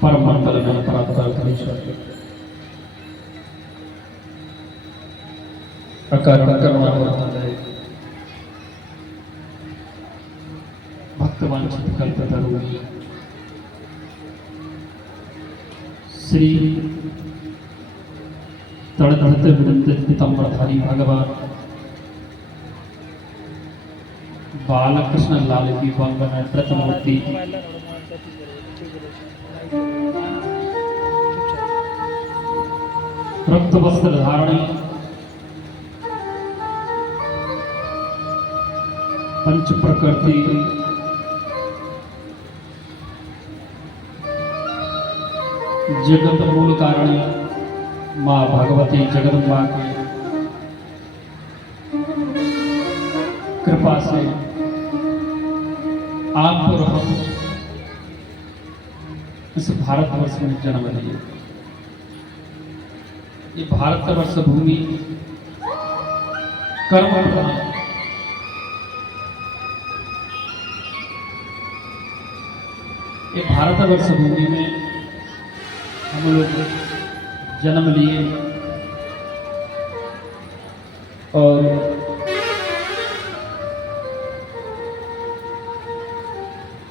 परम मंगल में परात्पर अकारण करुणा वर्तते भक्तवांछित कल्पतरु श्री तड़तड़त विदंत पीताम्बरधारी भगवान बालकृष्ण लाल की वंदना प्रतिमूर्ति रक्त वस्त्र धारणी पंच प्रकृति जगत मूल कारिणी माँ भगवती जगदम्बा की कृपा से आप और हम इस भारतवर्ष में जन्म लिए। ये भारतवर्ष भूमि कर्म प्रधान, ये भारतवर्ष भूमि में हम लोग जन्म लिए और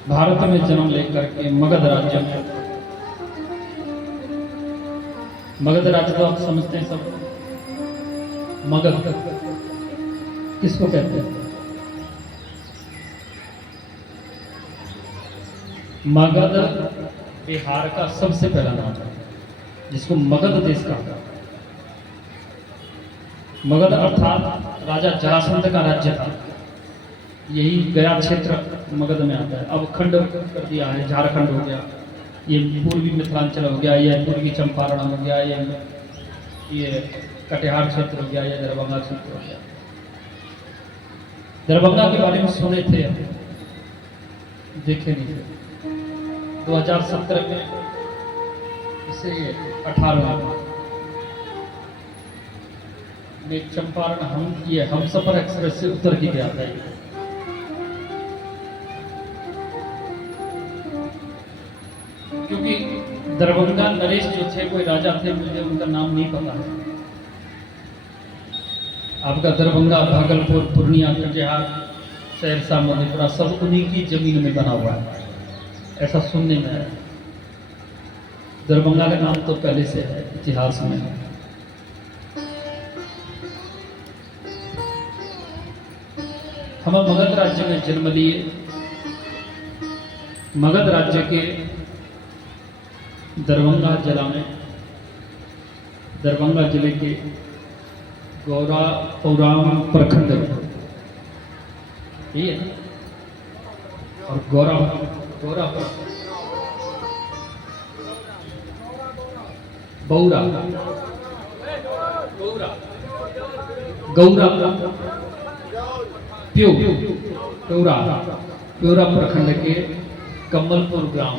भारत में जन्म लेकर के मगध राज्य में, मगध राज्य तो आप समझते हैं सब, मगध किसको कहते हैं? मगध बिहार का सबसे पहला नाम है जिसको मगध देश कहा। मगध अर्थात राजा जरासंध का राज्य था। यही गया क्षेत्र मगध में आता है। अब खंड कर दिया है, झारखंड हो गया, ये पूर्वी मिथिलांचल हो गया, ये पूर्वी चंपारण हो गया, ये कटिहार क्षेत्र हो गया, ये दरभंगा क्षेत्र हो गया। दरभंगा के बारे में सुने थे, देखे नहीं थे। 2017 में इसे 18 में चंपारण हम सफर एक्सप्रेस से उतर ही गया था। क्योंकि दरभंगा नरेश जो थे कोई राजा थे, मुझे उनका नाम नहीं पता है। आपका दरभंगा, भागलपुर, पूर्णिया, कटिहार, सहरसा, मधेपुरा सब उन्हीं की जमीन में बना हुआ है, ऐसा सुनने में है। दरभंगा का नाम तो पहले से है, इतिहास में है। हम मगध राज्य में जन्म लिए। मगध राज्य के दरभंगा जिला में, दरभंगा जिले के गौरा पौराम प्रखंड ये है और गौरा बौरा गौरा प्योरा प्रखंड के कमलपुर ग्राम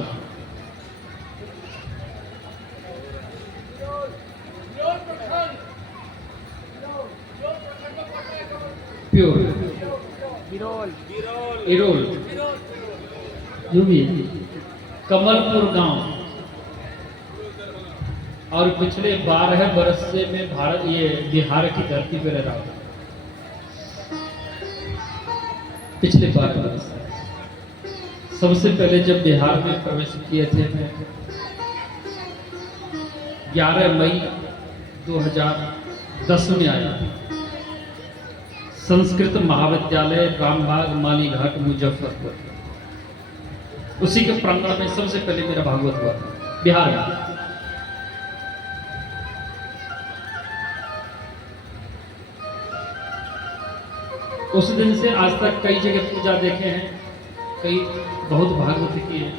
इरोल जो भी कमलपुर गांव, और पिछले 12 वर्ष से मैं बिहार की धरती पर रह रहा हूँ। पिछले 12 वर्ष सबसे पहले जब बिहार में प्रवेश किए थे मैं 11 मई 2010 में आया। संस्कृत महाविद्यालय रामबाग मालीघाट मुजफ्फरपुर, उसी के प्रांगण में सबसे पहले मेरा भागवत हुआ था बिहार में। उस दिन से आज तक कई जगह पूजा देखे हैं, कई बहुत भागवत की है।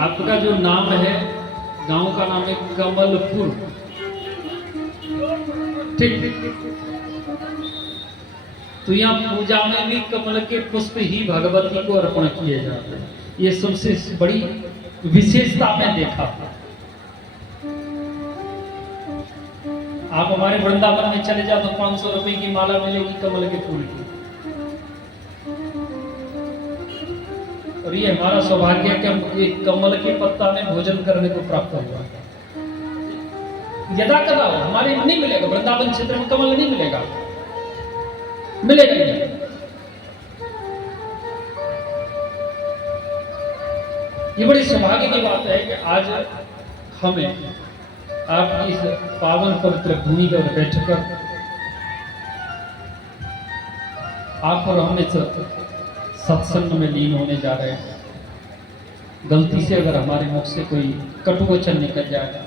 आपका जो नाम है, गांव का नाम है कमलपुर, ठीक। तो यहाँ पूजा में भी कमल के पुष्प ही भगवती को अर्पण किए जाते हैं। ये सबसे बड़ी विशेषता मैं देखा। आप हमारे वृंदावन में चले जाओ तो 500 रुपए की माला मिलेगी कमल के फूल की। और ये हमारा सौभाग्य है कि हम एक कमल के पत्ता में भोजन करने को प्राप्त हुआ। यदा कदा हमारे नहीं मिलेगा, वृंदावन क्षेत्र में कमल नहीं मिलेगा, मिलेगा नहीं। ये बड़ी सौभाग्य की बात है कि आज हमें आपकी इस पावन पवित्र भूमि पर बैठकर आप और हम इस सत्संग में लीन होने जा रहे हैं। गलती से अगर हमारे मुख से कोई कटु वचन निकल जाए,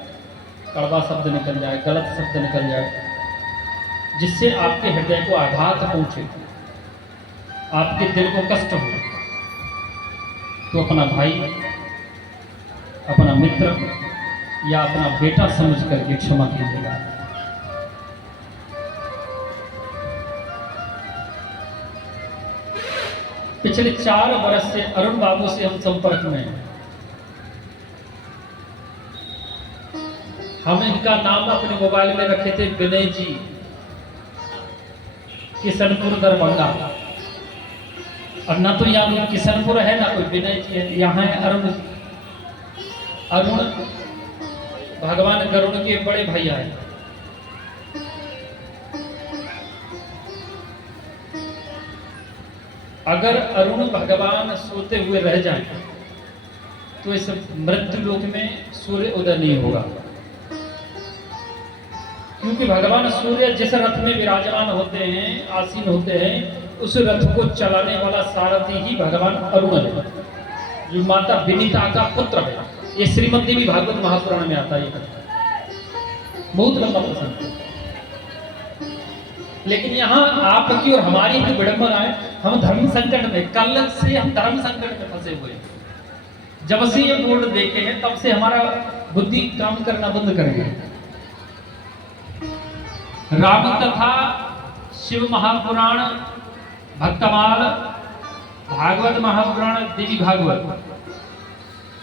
कड़वा शब्द निकल जाए, गलत शब्द निकल जाए, जिससे आपके हृदय को आघात पहुंचे, आपके दिल को कष्ट हो, तो अपना भाई, अपना मित्र या अपना बेटा समझ करके क्षमा कीजिएगा। पिछले 4 वर्ष से अरुण बाबू से हम संपर्क में हैं। हम इनका नाम अपने मोबाइल में रखे थे विनय जी, किशनपुर दरभंगा। और ना तो यहाँ किशनपुर है ना कोई विनय जी है, यहाँ है अरुण। अरुण भगवान गरुड़ के बड़े भैया है। अगर अरुण भगवान सोते हुए रह जाएं तो इस मृत्यु लोक में सूर्य उदय नहीं होगा, क्योंकि भगवान सूर्य जिस रथ में विराजमान होते हैं, आसीन होते हैं, उस रथ को चलाने वाला सारथी ही भगवान अरुण है, जो माता विनीता का पुत्र है। ये श्रीमद देवी भागवत महापुराण में आता है। बहुत लंबा प्रसंग है, लेकिन यहाँ आपकी और हमारी भी विडंबना है। हम धर्म संकट में, कल से हम धर्म संकट में फंसे हुए हैं। जब से ये बोर्ड देखे हैं तब से हमारा बुद्धि काम करना बंद कर गया। राम कथा, शिव महापुराण, भक्तमाल, भागवत महापुराण, देवी भागवत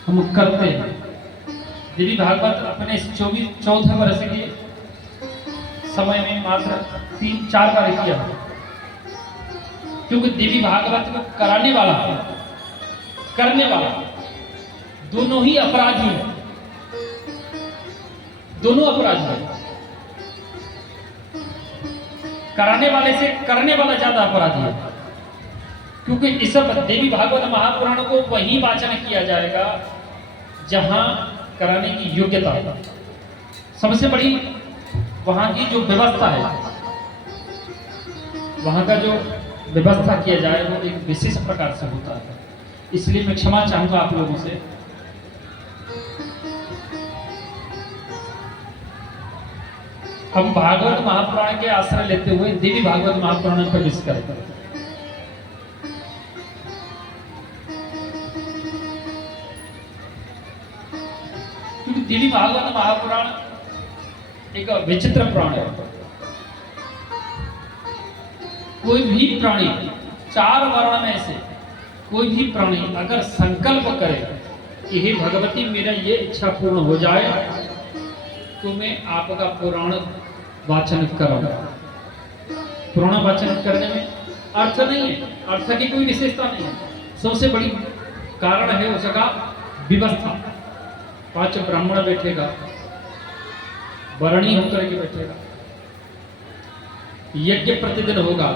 हम करते हैं। देवी भागवत अपने 24 वर्ष के समय में मात्र 3-4 बार किया, क्योंकि देवी भागवत को कराने वाला, करने वाला दोनों ही अपराधी हैं, दोनों अपराधी हैं। कराने वाले से करने वाला ज्यादा अपराधी है, क्योंकि इस देवी भागवत महापुराण को वही वाचन किया जाएगा जहां कराने की योग्यता है। सबसे बड़ी वहां की जो व्यवस्था है, वहां का जो व्यवस्था किया जाए वो एक विशेष प्रकार से होता है। इसलिए मैं क्षमा चाहूंगा आप लोगों से। हम भागवत महापुराण के आश्रय लेते हुए देवी भागवत महापुराण पर विचार करते हैं। क्योंकि देवी भागवत महापुराण एक विचित्र प्राण है। कोई भी प्राणी, 4 वर्ण में से कोई भी प्राणी अगर संकल्प करे कि हे भगवती मेरा ये इच्छा पूर्ण हो जाए तो मैं आपका पुराण वाचन करूंगा। पुराण वाचन करने में अर्थ नहीं है, अर्थ की कोई विशेषता नहीं है। सबसे बड़ी कारण है उसका व्यवस्था। 5 ब्राह्मण बैठेगा, वरणी होकर के बैठेगा, यज्ञ प्रतिदिन होगा,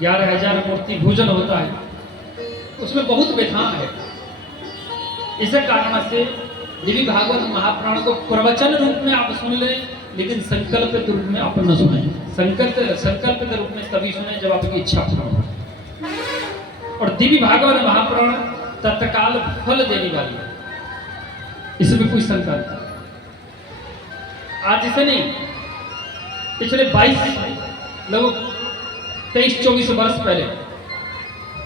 11,000 मूर्ति भोजन होता है, उसमें बहुत विधान है। इस कारण से देवी भागवत महापुराण को प्रवचन रूप में आप सुन लें, लेकिन संकल्पित रूप में आप न सुने। संकल्पित रूप में तभी सुने जब आपकी इच्छा पूर्ण हो। और देवी भागवत महापुराण तत्काल फल देने वाली है, इसमें कोई शंका नहीं। आज से नहीं, पिछले 22 लगभग 23-24 वर्ष पहले,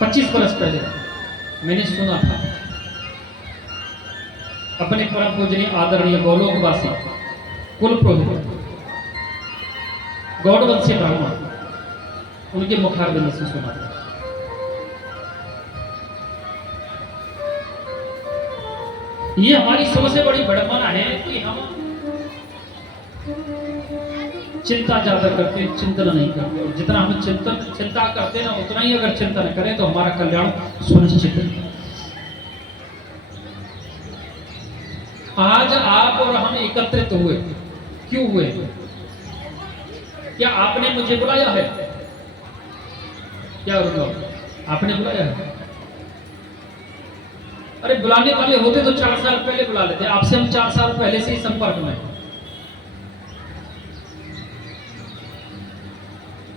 25 वर्ष पहले मैंने सुना था अपने परम पूजनीय आदरणीय गौलोकवासी कुल पुरोहित गौड़वंशी ब्राह्मण, उनके मुखारबिंद से सुना था। ये हमारी सबसे बड़ी विडंबना है कि हम चिंता ज्यादा करते, चिंतन नहीं करते। और जितना हम चिंता करते ना, उतना ही अगर चिंतन करें तो हमारा कल्याण सुनिश्चित है। आज आप और हम एकत्रित हुए, क्यों हुए? क्या आपने मुझे बुलाया है? क्या आपने बुलाया है? अरे बुलाने वाले होते तो 4 साल पहले बुला लेते। आपसे हम 4 साल पहले से ही संपर्क में।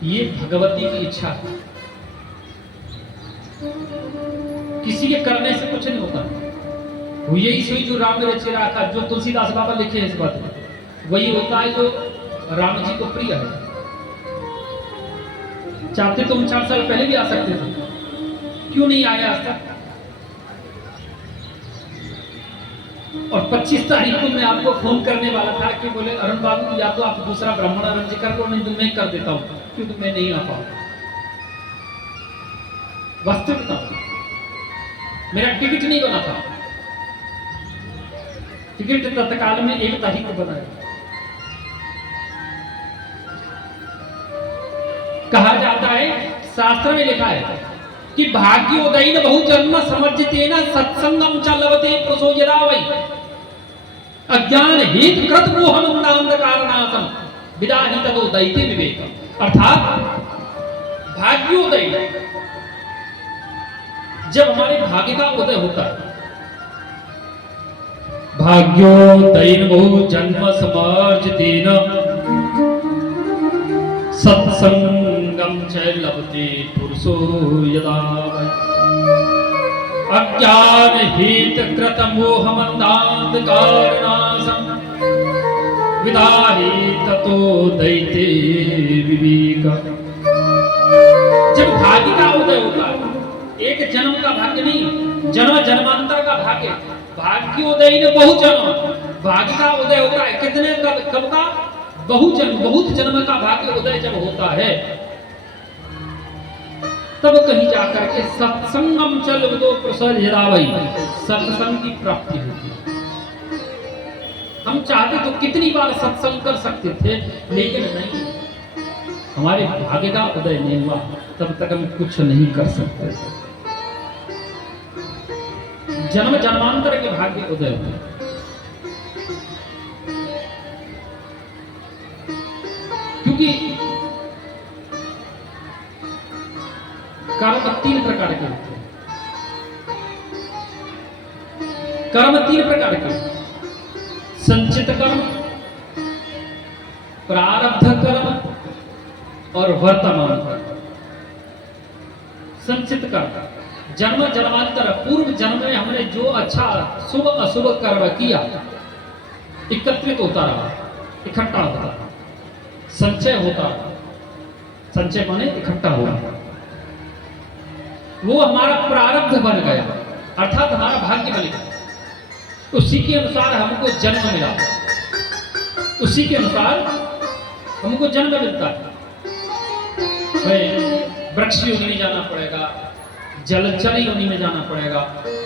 ये भगवती की इच्छा है। किसी के करने से कुछ नहीं होता। यही सोई जो राम ने रचे रखा, जो तुलसीदास बाबा लिखे इस बात में, वही होता है जो राम जी को प्रिय है। चाहते तो हम 4 साल पहले भी आ सकते थे, क्यों नहीं आए आज तक? और 25 तारीख को मैं आपको फोन करने वाला था कि बोले अरुण बाबू या तो आप दूसरा ब्राह्मण अर्ज कर लो, नहीं तो मैं कर देता हूं, क्योंकि मैं नहीं आ पाऊंगा। वास्तविकता मेरा टिकट नहीं बना था। टिकट तत्काल में 1 तारीख को बनाया। कहा जाता है, शास्त्र में लिखा है कि भाग्योदयेन बहुजन्म समर्जितेन सत्संगम च लभते पुरुषो यदा वै अज्ञान हेतु कृत मोहमन्दान्धकारनाशम विदाहि तदोदयते विवेक। अर्थात भाग्योदय, जब हमारे भाग्य का उदय होता है, भाग्योदयेन बहुजन्म समर्जितेन सत्संगम च लभते पुरुषो यदा अज्ञान हेत कृत मोहमन्दान्धकारनाशम विदाहि ततोदयते विवेक। जब भाग्य का उदय होता है, एक जन्म का भाग्य नहीं, जन्म जन्मांतर का भाग्य। भाग्योदय बहुजन्म, भाग्य का उदय होता है कितने कब का? बहुजन्म, बहुत जन्म का भाग्य उदय जब होता है, तब कहीं जाकर के सत्संगम चल दो प्रसर यदावई, सत्संग की प्राप्ति होती है। हम चाहते तो कितनी बार सत्संग कर सकते थे, लेकिन नहीं, हमारे भाग्य का उदय नहीं हुआ, तब तक हम कुछ नहीं कर सकते। जन्म जन्मांतर के भाग्य उदय हुए। क्योंकि कर्म 3 प्रकार के होते हैं। कर्म 3 प्रकार के, संचित कर्म, प्रारब्ध कर्म और वर्तमान कर्म। संचित कर्म जन्म जन्मांतर, पूर्व जन्म में हमने जो अच्छा शुभ अशुभ कर्म किया, एकत्रित होता रहा, इकट्ठा होता रहा, संचय होता रहा। संचय माने इकट्ठा हुआ, वो हमारा प्रारब्ध बन गया, अर्थात हमारा भाग्य बन गया। उसी के अनुसार हमको जन्म मिला, उसी के अनुसार हमको जन्म मिलता है। वृक्ष योनि में जाना पड़ेगा, जलचर योनि में जाना पड़ेगा,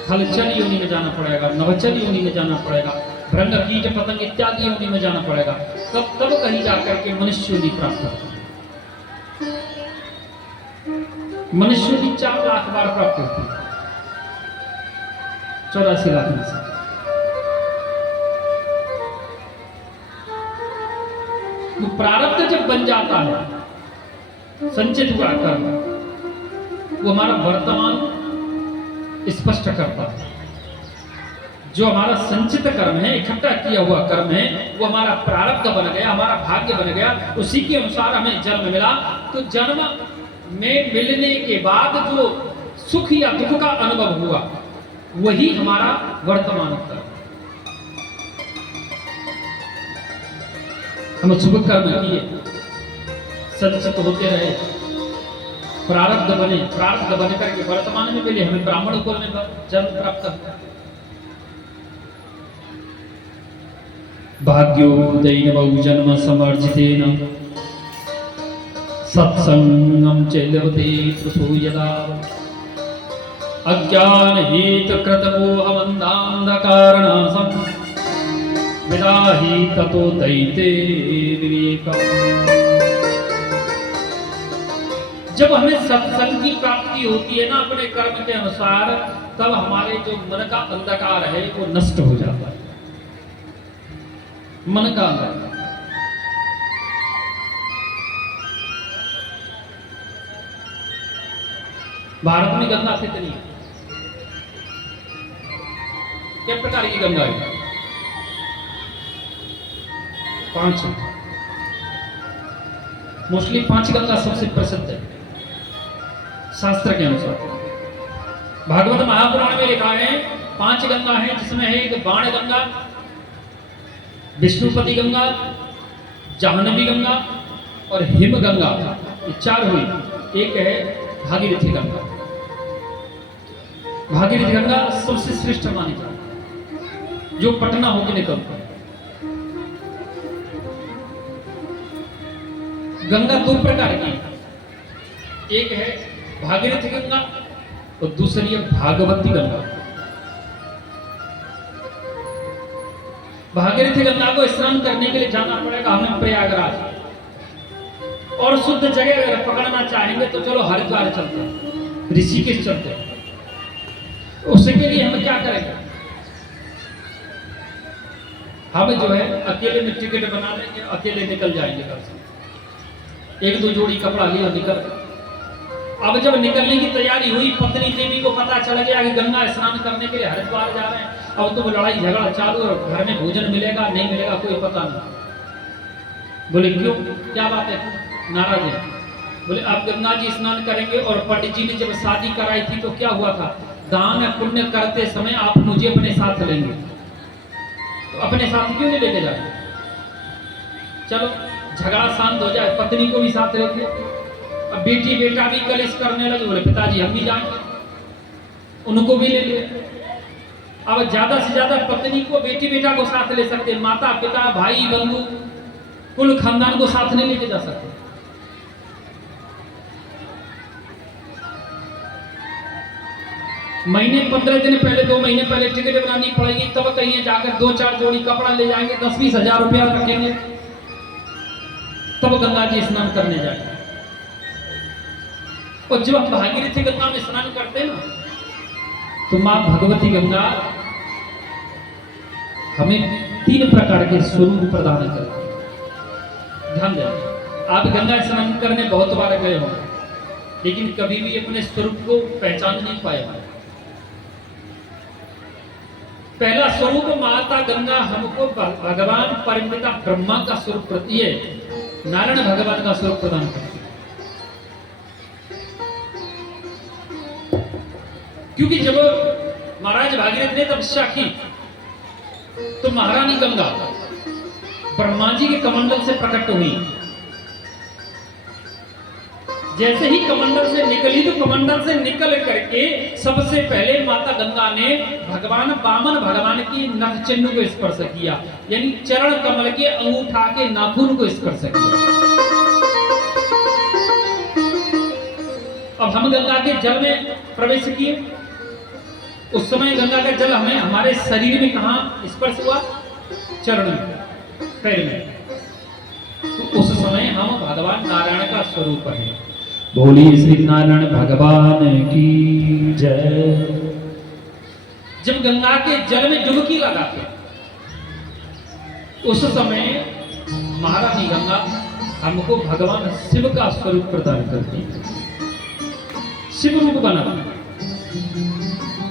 थलचर योनि में जाना पड़ेगा, नभचर योनि में जाना पड़ेगा, भृंग कीट पतंग इत्यादि योनि में जाना पड़ेगा, तब कहीं जाकर के मनुष्य योनि प्राप्त होता है। मनुष्य की 4 लाख बार प्राप्त होती है, 84 लाख में से। तो प्रारब्ध जब बन जाता है, संचित हुआ कर्म, वो हमारा वर्तमान स्पष्ट करता है। जो हमारा संचित कर्म है, इकट्ठा किया हुआ कर्म है, वो हमारा प्रारब्ध बन गया, हमारा भाग्य बन गया, उसी के अनुसार हमें जन्म मिला। तो जन्म में मिलने के बाद जो सुख या दुख का अनुभव हुआ, वही हमारा वर्तमान कर्म। हम शुभ कर्म किए, संचित होते रहे, प्रारब्ध बने, प्रारब्ध बन करके वर्तमान में मिले, हमें ब्राह्मण कुल में जन्म प्राप्त हुआ। भाग्योदयेन बहुजन्म समर्जितेन सत्संगम च लभते पुरुषो यदा अज्ञान हेतु कृत मोहमन्दान्धकारनाशम विदाहि ततो दैते विवेकम्। जब हमें सत्संग की प्राप्ति होती है ना अपने कर्म के अनुसार, तब हमारे जो मन का अंधकार है वो नष्ट हो जाता है। मन का अंधकार, भारत में गंगा कितनी है? क्या प्रकार की गंगा है? 5 है। मोस्टली 5 गंगा सबसे प्रसिद्ध है शास्त्र के अनुसार। भागवत महापुराण में लिखा है 5 गंगा है, जिसमें है एक बाण गंगा, विष्णुपति गंगा, जाह्नवी गंगा और हिम गंगा। ये 4 हुई। एक है भागीरथी गंगा। भागीरथी गंगा सबसे श्रेष्ठ मानी जाती है, जो पटना होकर निकलती है। गंगा 2 प्रकार की, एक है भागीरथी गंगा और दूसरी है भागवती गंगा। भागीरथी गंगा को स्नान करने के लिए जाना पड़ेगा हमें प्रयागराज, और शुद्ध जगह अगर पकड़ना चाहेंगे तो चलो हरिद्वार चलते हैं, ऋषिकेश चलते हैं। उसके लिए हम क्या करेंगे? हम जो है अकेले में टिकट बना लेंगे, अकेले निकल जाएंगे घर से, 1-2 जोड़ी कपड़ा लिया, निकल। अब जब निकलने की तैयारी हुई, पत्नी देवी को पता चल गया कि गंगा स्नान करने के लिए हरिद्वार जा रहे हैं। अब तो लड़ाई झगड़ा चालू, और घर में भोजन मिलेगा नहीं मिलेगा कोई पता नहीं। बोले क्यों, क्या बात है? नाराज है। बोले आप गंगा जी स्नान करेंगे, और पंडित जी ने जब शादी कराई थी तो क्या हुआ था, दान पुण्य करते समय आप मुझे अपने साथ लेंगे, तो अपने साथ क्यों नहीं लेके जाते? चलो झगड़ा शांत हो जाए, पत्नी को भी साथ लेते। अब बेटी बेटा भी कलेश करने लगे, बोले पिताजी हम भी जाएंगे, उनको भी ले लिए। अब ज्यादा से ज्यादा पत्नी को बेटी बेटा को साथ ले सकते, माता पिता भाई बंधु कुल खानदान को साथ नहीं लेके जा सकते। महीने 15 दिन पहले, 2 महीने पहले टिकट बनानी पड़ेगी, तब कहीं जाकर 2-4 जोड़ी कपड़ा ले जाएंगे, 10-20 हजार रुपया रखेंगे, तब गंगा जी स्नान करने जाएंगे। और जब हम भागीरथी गंगा में स्नान करते हैं ना, तो मां भगवती गंगा हमें 3 प्रकार के स्वरूप प्रदान करती है। ध्यान दें, आप गंगा स्नान करने बहुत बार गए होंगे, लेकिन कभी भी अपने स्वरूप को पहचान नहीं पाए होंगे। पहला स्वरूप माता गंगा हमको भगवान परमपिता ब्रह्मा का स्वरूप प्रति है, नारायण भगवान का स्वरूप प्रदान करती है। क्योंकि जब महाराज भागीरथ ने तपस्या की, तो महारानी गंगा ब्रह्मा जी के कमंडल से प्रकट हुई। जैसे ही कमंडल से निकली, तो कमंडल से निकल करके सबसे पहले माता गंगा ने भगवान वामन भगवान की नख चिन्ह को स्पर्श किया, यानी चरण कमल के अंगूठा के नाखून को स्पर्श किया। अब हम गंगा के जल में प्रवेश किए। उस समय गंगा का जल हमें हमारे शरीर में कहां स्पर्श हुआ? चरण में, पैर में। तो उस समय हम भगवान नारायण का स्वरूप है। बोलिए श्री नारायण भगवान की जय। जब गंगा के जल में डुबकी लगाते, उस समय महारानी गंगा हमको भगवान शिव का स्वरूप प्रदान करती है, शिव रूप बना।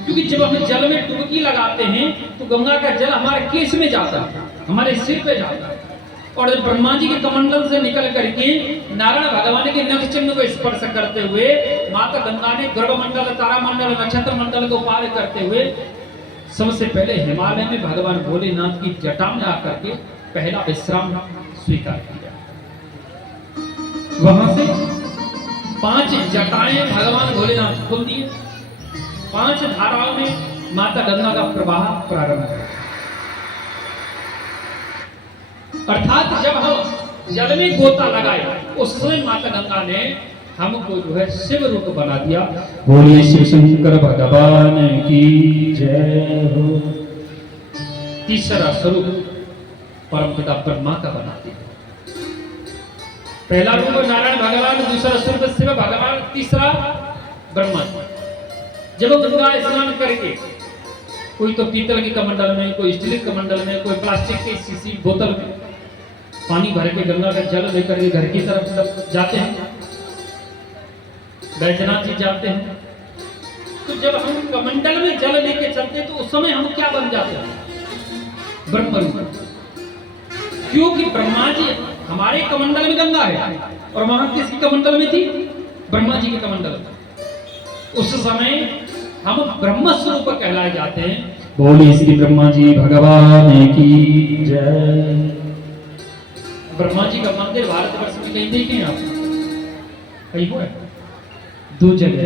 क्योंकि जब हम जल में डुबकी लगाते हैं तो गंगा का जल हमारे केश में जाता है, हमारे सिर पे जाता है, और ब्रह्मा जी के कमंडल से निकल करके नारायण भगवान के नख चिन्ह को स्पर्श करते हुए माता गंगा ने गर्भ मंडल, तारा मंडल, नक्षत्र मंडल को पार करते हुए सबसे पहले हिमालय में भगवान भोलेनाथ की जटा में आकर के पहला विश्राम स्वीकार किया। वहां से 5 जटाएं भगवान भोलेनाथ खोल दिए, 5 धाराओं में माता गंगा का प्रवाह प्रारंभ हुआ। अर्थात जब हम जल में गोता लगाए, उस समय माता गंगा ने हमको जो है शिव रूप बना दिया। बोलिए शिव शंकर भगवान की जय हो। तीसरा स्वरूप परम पिता ब्रह्मा का बना दिया। पहला रूप नारायण भगवान, दूसरा सूर्य शिव भगवान, तीसरा ब्रह्मा। जब गंगा स्नान करके कोई तो पीतल के कमंडल में, कोई स्टील के कमंडल में, कोई प्लास्टिक की शीशी बोतल में पानी भर के गंगा का जल लेकर के घर की तरफ जाते हैं, बैजनाथ जी जाते हैं, तो जब हम कमंडल में जल लेके चलते हैं तो उस समय हम क्या बन जाते हैं? ब्रह्म रूप। क्योंकि ब्रह्मा जी हमारे कमंडल में गंगा है और वहां किसके कमंडल में थी? ब्रह्मा जी के कमंडल में। उस समय हम ब्रह्म स्वरूप कहलाए जाते हैं। बोली श्री ब्रह्मा जी भगवान की जय। ब्रह्मा जी का मंदिर भारतवर्ष में कहीं देखे हैं आप? कहीं हुआ है? 2 जगह।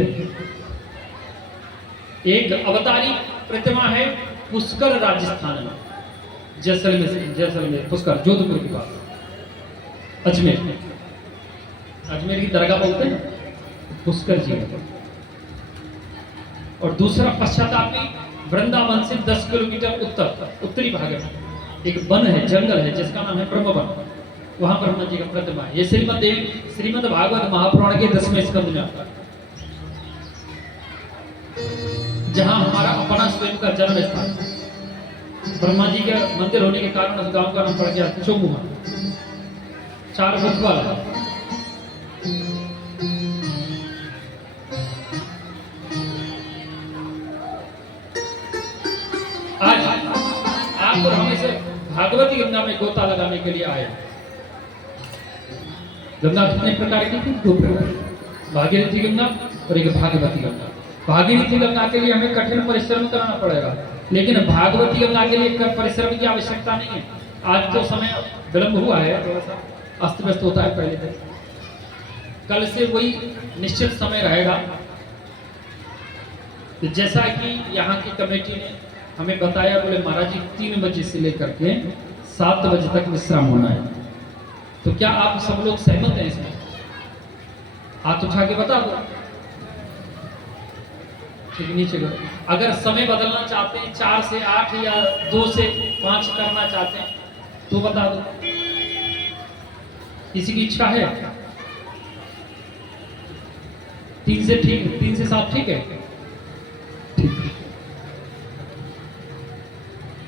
एक अवतारी प्रतिमा है पुष्कर राजस्थान में, जैसलमेर पुष्कर, जोधपुर के पास, अजमेर, अजमेर की दरगाह बोलते हैं पुष्कर जी। और दूसरा पश्चातापी वृंदावन से 10 किलोमीटर उत्तरी भाग में एक वन है, जंगल है, जिसका नाम है ब्रह्म वन। वहां ब्रह्मा जी का प्रतिमा है। ये श्रीमद् भागवत महापुराण के 10वें स्कंद में आता है, जहां हमारा अपना स्वयं का जन्म स्थान। ब्रह्मा जी के मंदिर होने के कारण उस गांव का नाम पड़ गया चौमुहा, 4 मुख वाला। आज आप और हम इसे भागवती गंगा में गोता लगाने के लिए आए। गंगा कितने प्रकार की थी? 2 प्रकार, भागीरथी गंगा और एक भागवती गंगा। भागीरथी गंगा के लिए हमें कठिन परिश्रम करना पड़ेगा, लेकिन भागवती गंगा के लिए परिश्रम की आवश्यकता नहीं है। आज तो समय विलंब हुआ है, थोड़ा सा अस्त व्यस्त होता है पहले से, कल से वही निश्चित समय रहेगा। तो जैसा कि यहाँ की कमेटी ने हमें बताया, बोले महाराज जी 3 बजे से लेकर के 7 बजे तक विश्राम होना है। तो क्या आप सब लोग सहमत हैं इसमें? हाथ उठा के बता दो। ठीक, नीचे करो। अगर समय बदलना चाहते हैं, 4 से 8 या 2 से 5 करना चाहते हैं तो बता दो। किसी की इच्छा है? 3 से ठीक, 3 से 7 ठीक है? ठीक।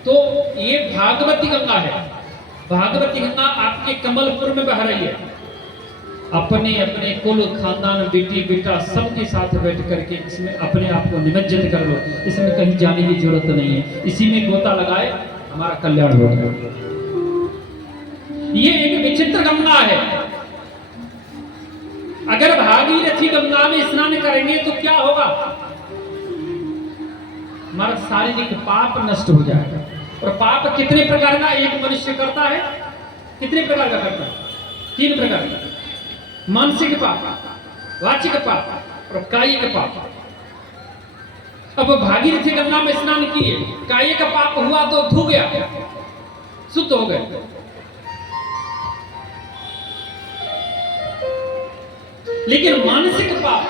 तो ये भागवती गंगा है। भागवती गंगा आपके कमलपुर में बह रही है। अपने अपने कुल खानदान, बेटी बेटा सबके साथ बैठ करके इसमें अपने आप को निमज्जित कर लो। इसमें कहीं जाने की जरूरत नहीं है, इसी में गोता लगाए, हमारा कल्याण हो गया। ये एक विचित्र गंगा है। अगर भागीरथी गंगा में स्नान करेंगे तो क्या होगा? हमारा शारीरिक पाप नष्ट हो जाएगा। और पाप कितने प्रकार का एक मनुष्य करता है? कितने प्रकार का करता है? 3 प्रकार का, मानसिक पाप, वाचिक पाप और कायिक पाप। अब भागीरथी गंगा में स्नान किए, कायिक पाप हुआ तो धो गया, शुद्ध हो गए। लेकिन मानसिक पाप,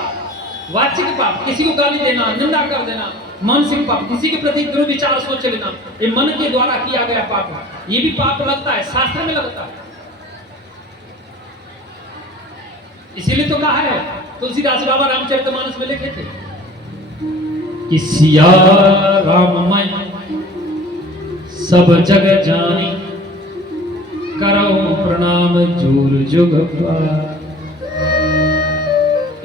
वाचिक पाप, किसी को गाली देना, निंदा कर देना, मानसिक पाप, किसी के प्रति दुर्विचार सोच लेना, ये मन के द्वारा किया गया पाप है। ये भी पाप लगता है, शास्त्र में लगता है। इसीलिए तो कहा है, तुलसीदास बाबा रामचरितमानस में लिखे थे कि सिया राममय सब जग जानी, करो प्रणाम जोर जुग पार।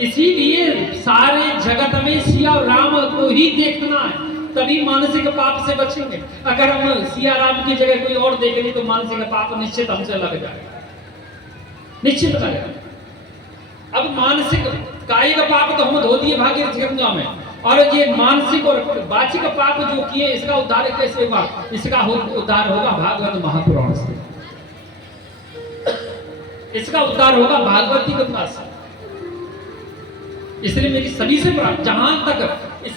इसीलिए सारे जगत में सिया राम को ही देखना है, तभी मानसिक पाप से बचेंगे। अगर हम सिया राम की जगह कोई और देख लें तो मानसिक पाप निश्चित हमसे लग जाएगा, निश्चित लगेगा। अब मानसिक कायिक पाप तो हम धो दिए भागीरथी गंगा में, और ये मानसिक और वाचिक पाप जो किए, इसका उद्धार कैसे हुआ? इसका उद्धार होगा भागवत महापुराण से, इसका उद्धार होगा भागवती गंगा से। इसलिए मेरी सभी से प्रार्थना, जहां तक इस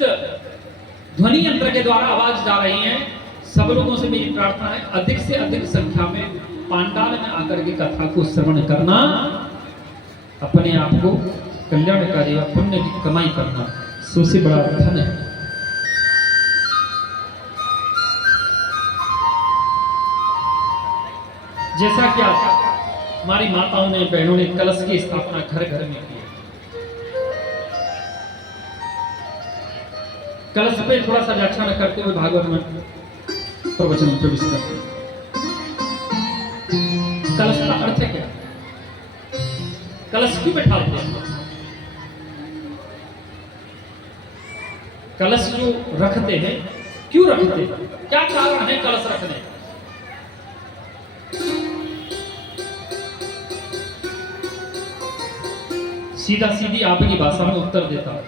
ध्वनि यंत्र के द्वारा आवाज जा रही है, सब लोगों से मेरी प्रार्थना है, अधिक से अधिक संख्या में पांडाल में आकर के कथा को श्रवण करना, अपने आप को कल्याणकारी और पुण्य की कमाई करना, सबसे बड़ा धन है। क्या हमारी माताओं ने, बहनों ने कलश की स्थापना घर घर में की। कलश पे थोड़ा सा व्याख्यान करते हुए भागवत में प्रवचन प्रवेश करते हैं। कलश का अर्थ है क्या? कलश क्यों बैठाते हैं? कलश जो रखते हैं, क्यों रखते हैं? क्या कारण है कलश रखने का? सीधा सीधी आपकी भाषा में उत्तर देता हूं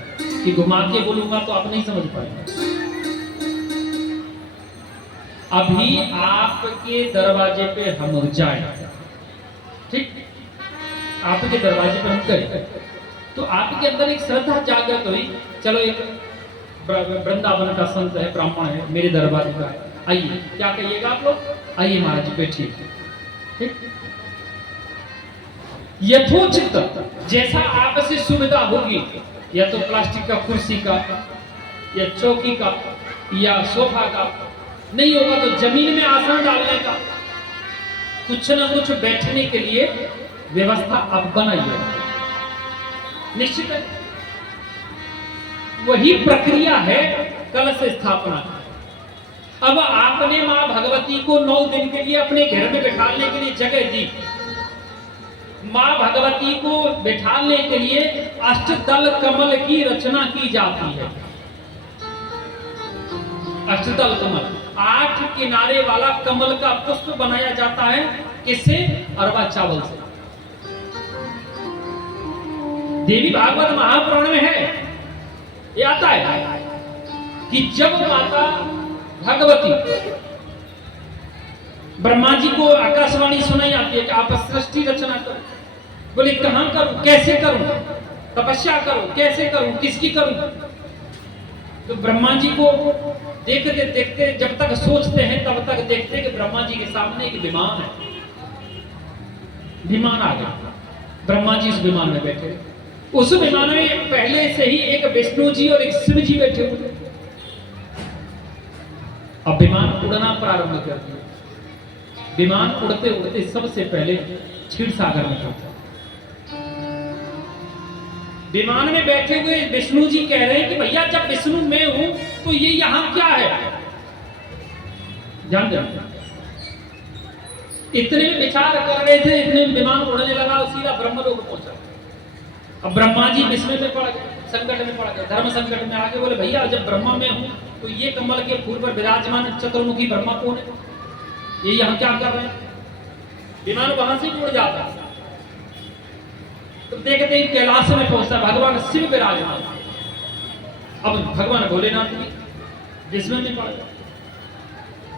कि घुमा के बोलूंगा तो आप नहीं समझ पाएंगे। अभी आपके दरवाजे पे हम जाए, ठीक, आपके दरवाजे पे हम गए तो आपके अंदर एक श्रद्धा जागृत हुई, चलो एक वृंदावन का संत है, ब्राह्मण है, मेरे दरबार का है, आइए। क्या कहिएगा आप लोग? आइए महाराज जी बैठिए, ठीक। यथोचित जैसा आपसे सुविधा होगी, या तो प्लास्टिक का कुर्सी का, या चौकी का, या सोफा का, नहीं होगा तो जमीन में आसन डालने का, कुछ न कुछ बैठने के लिए व्यवस्था आप बनाइए। निश्चित है वही प्रक्रिया है कलश स्थापना। अब आपने मां भगवती को 9 दिन के लिए अपने घर में बैठाने के लिए जगह दी। मां भगवती को बैठाने के लिए अष्टदल कमल की रचना की जाती है। अष्टदल कमल, 8 किनारे वाला कमल का पुष्प बनाया जाता है। किससे? अरवा चावल से। देवी भागवत महापुराण में है, ये आता है कि जब माता भगवती ब्रह्मा जी को आकाशवाणी सुनाई आती है कि आप सृष्टि रचना करो। बोले कहां करूं, कैसे करूं, तपस्या करूं, कैसे करूं, किसकी करूं? तो ब्रह्मा जी को देखते देखते जब तक सोचते हैं तब तक देखते कि ब्रह्मा जी के सामने एक विमान है। विमान आ गया, ब्रह्मा जी उस विमान में बैठे। उस विमान में पहले से ही एक विष्णु जी और एक शिव जी बैठे हुए। अब विमान उड़ना प्रारंभ कर दिया। विमान उड़ते उड़ते सबसे पहले क्षीर सागर में पहुंचा। विमान में बैठे हुए विष्णु जी कह रहे हैं कि भैया जब विष्णु मैं हूं तो ये यहां क्या है? ध्यान दें, इतने विचार कर रहे थे, इतने विमान उड़ने लगा और सीधा ब्रह्मलोक पहुंचा। अब ब्रह्मा जी विस्मय में पड़ गए, संकट में पड़ गए, धर्म संकट में आके बोले भैया जब ब्रह्मा में हूं तो ये कमल के फूल पर विराजमान चतुर्मुखी ब्रह्मा कौन है? ये यहां क्या कर रहे हैं? विमान वहां से उड़ जाता। तो देखते ही कैलाश में पहुंचता, भगवान शिव विराजमान। अब भगवान भोलेनाथ भी विस्मय में पड़ गए।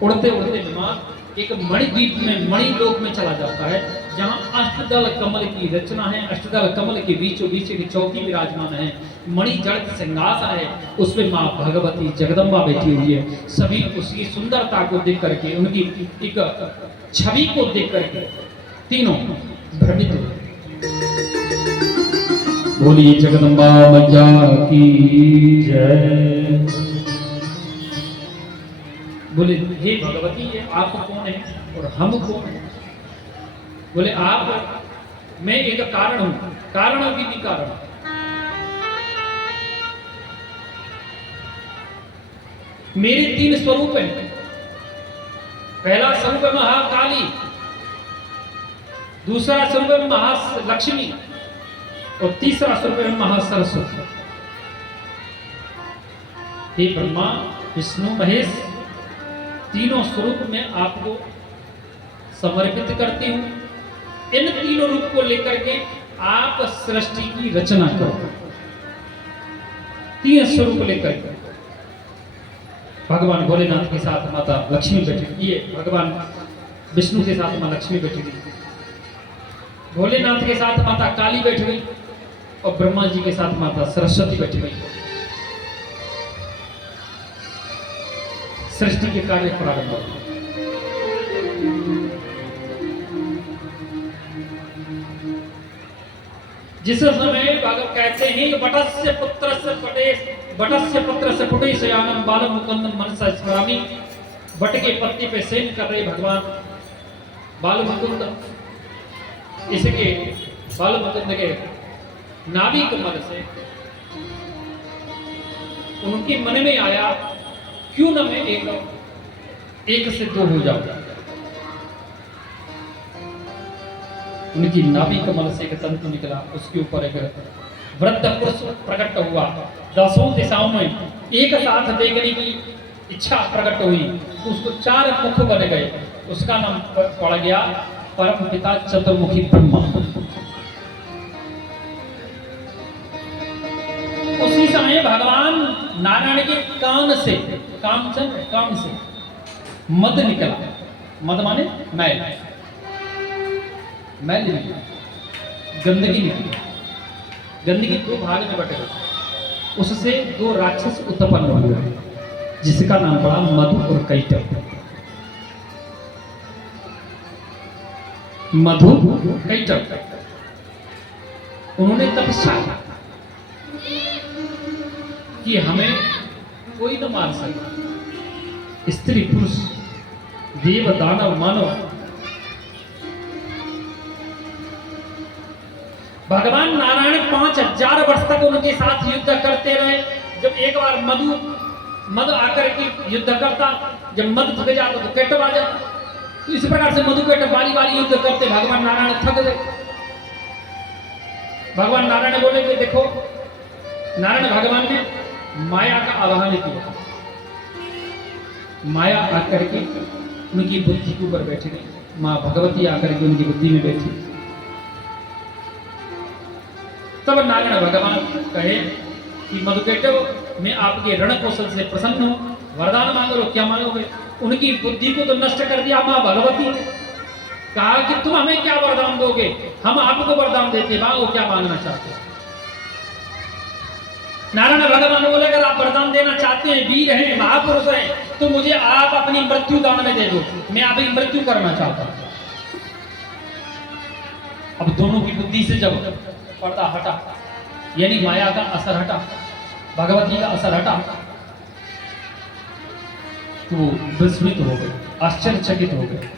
उड़ते उड़ते विमान एक मणिद्वीप में, मणिलोक में चला जाता है, जहां अष्टदल कमल की रचना है। अष्टदल कमल के बीचों बीच एक चौकी विराजमान है, मणि जड़ित सिंहासन है, उसमें मां भगवती जगदम्बा बैठी हुई है। सभी उसकी सुंदरता को देख करके, उनकी एक छवि को देख करके तीनों भ्रमित हुए। बोलिए जगदम्बा मैया की जय। बोले हे भगवती, ये आप कौन है और हम कौन है? बोले आप, मैं एक कारण हूं, कारण की भी कारण। मेरे 3 स्वरूप हैं। पहला स्वरूप है महाकाली, दूसरा स्वरूप है महालक्ष्मी और तीसरा स्वरूप है महासरस्वती। हे ब्रह्मा विष्णु महेश, तीनों स्वरूप में आपको समर्पित करती हूं। इन तीनों रूप को लेकर के आप सृष्टि की रचना करो। 3 स्वरूप लेकर के भगवान भोलेनाथ के साथ माता लक्ष्मी बैठी, ये भगवान विष्णु के साथ मां लक्ष्मी बैठी हुई, भोलेनाथ के साथ माता काली बैठी हुई और ब्रह्मा जी के साथ माता सरस्वती बैठी हुई। सृष्टि के कार्य प्रारंभ हो। जिस समय भगवान कहते हैं बटस्य पुत्रस्य पुटे शयानम बालम मुकुंदम मनसा स्मरामि, बट के पत्ते पे सेन कर रहे भगवान बाल मुकुंद इसके बल मुकुंद के नाभि कमल से उनके मन में आया, क्यों न मैं एक से दो हो जाऊं। उनकी नाभि कमल से एक तंतु निकला, उसके ऊपर एक वृद्ध पुरुष प्रकट हुआ। 10 दिशाओं में एक साथ देखने की इच्छा प्रकट हुई, तो उसको 4 मुख बन गए। उसका नाम पड़ गया परम पिता चतुर्मुखी ब्रह्मा। उसी समय भगवान नारायण के कान से काम से मद निकला। मद माने मैल निकला, गंदगी निकली। गंदगी 2 भाग में बटे, उससे 2 राक्षस उत्पन्न हुए, जिसका नाम पड़ा मधु और कैटभ। मधु कैटभ उन्होंने तपस्या कि हमें कोई न मार सके। स्त्री पुरुष देव दानव मानव भगवान नारायण 5000 वर्ष तक उनके साथ युद्ध करते रहे। जब एक बार मधु आकर के युद्ध करता, जब मधु थक जाता तो कैटभ आ जाता। तो इस प्रकार से मधु कैटभ बारी युद्ध करते, भगवान नारायण थक गए। भगवान नारायण बोले कि देखो, नारायण भगवान ने माया का आवाहन किया। माया आकर के उनकी बुद्धि के ऊपर बैठी गई। माँ भगवती आकर के उनकी बुद्धि में बैठी। तब नारायण भगवान कहे कि मधुकैटभ, मैं आपके रण कौशल से प्रसन्न हूं, वरदान मांग लो, क्या मांगोगे। उनकी बुद्धि को तो नष्ट कर दिया माँ भगवती ने। कहा कि तुम हमें क्या वरदान दोगे, हम आपको वरदान देते, मांगो क्या मांगना चाहते हो। नारायण भगवान बोले, अगर आप वरदान देना चाहते हैं, वीर हैं, महापुरुष हैं, तो मुझे आप अपनी मृत्यु दान में दे दो, मैं आपकी मृत्यु करना चाहता हूं। अब दोनों की बुद्धि से जब पर्दा हटा, यानी माया का असर हटा, भगवती का असर हटा, तो विस्मित हो गए, आश्चर्यचकित हो गए।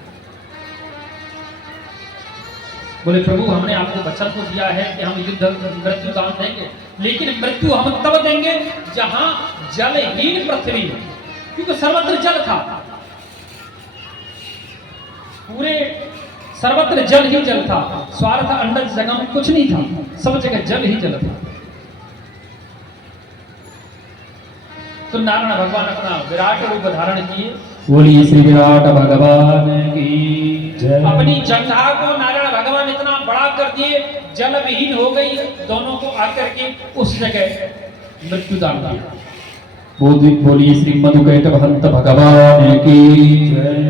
बोले, प्रभु हमने आपको वचन तो दिया है कि हम युद्ध मृत्यु दान देंगे, लेकिन मृत्यु हम तब देंगे जहां जलहीन पृथ्वी हो, क्योंकि सर्वत्र जल था, पूरे सर्वत्र जल ही जल था। स्वार्थ अंडज जगह में कुछ नहीं था, सब जगह जल ही जल था। तो नारायण भगवान अपना विराट रूप धारण किए। बोलिए श्री विराट भगवान की जय। अपनी जंघा को नारायण भगवान इतना बड़ा कर दिए, जल विहीन हो गई, दोनों को आकर के उस जगह मृत्यु दान किया। बोलिए श्री मधुकैटभ हंत भगवान की जय।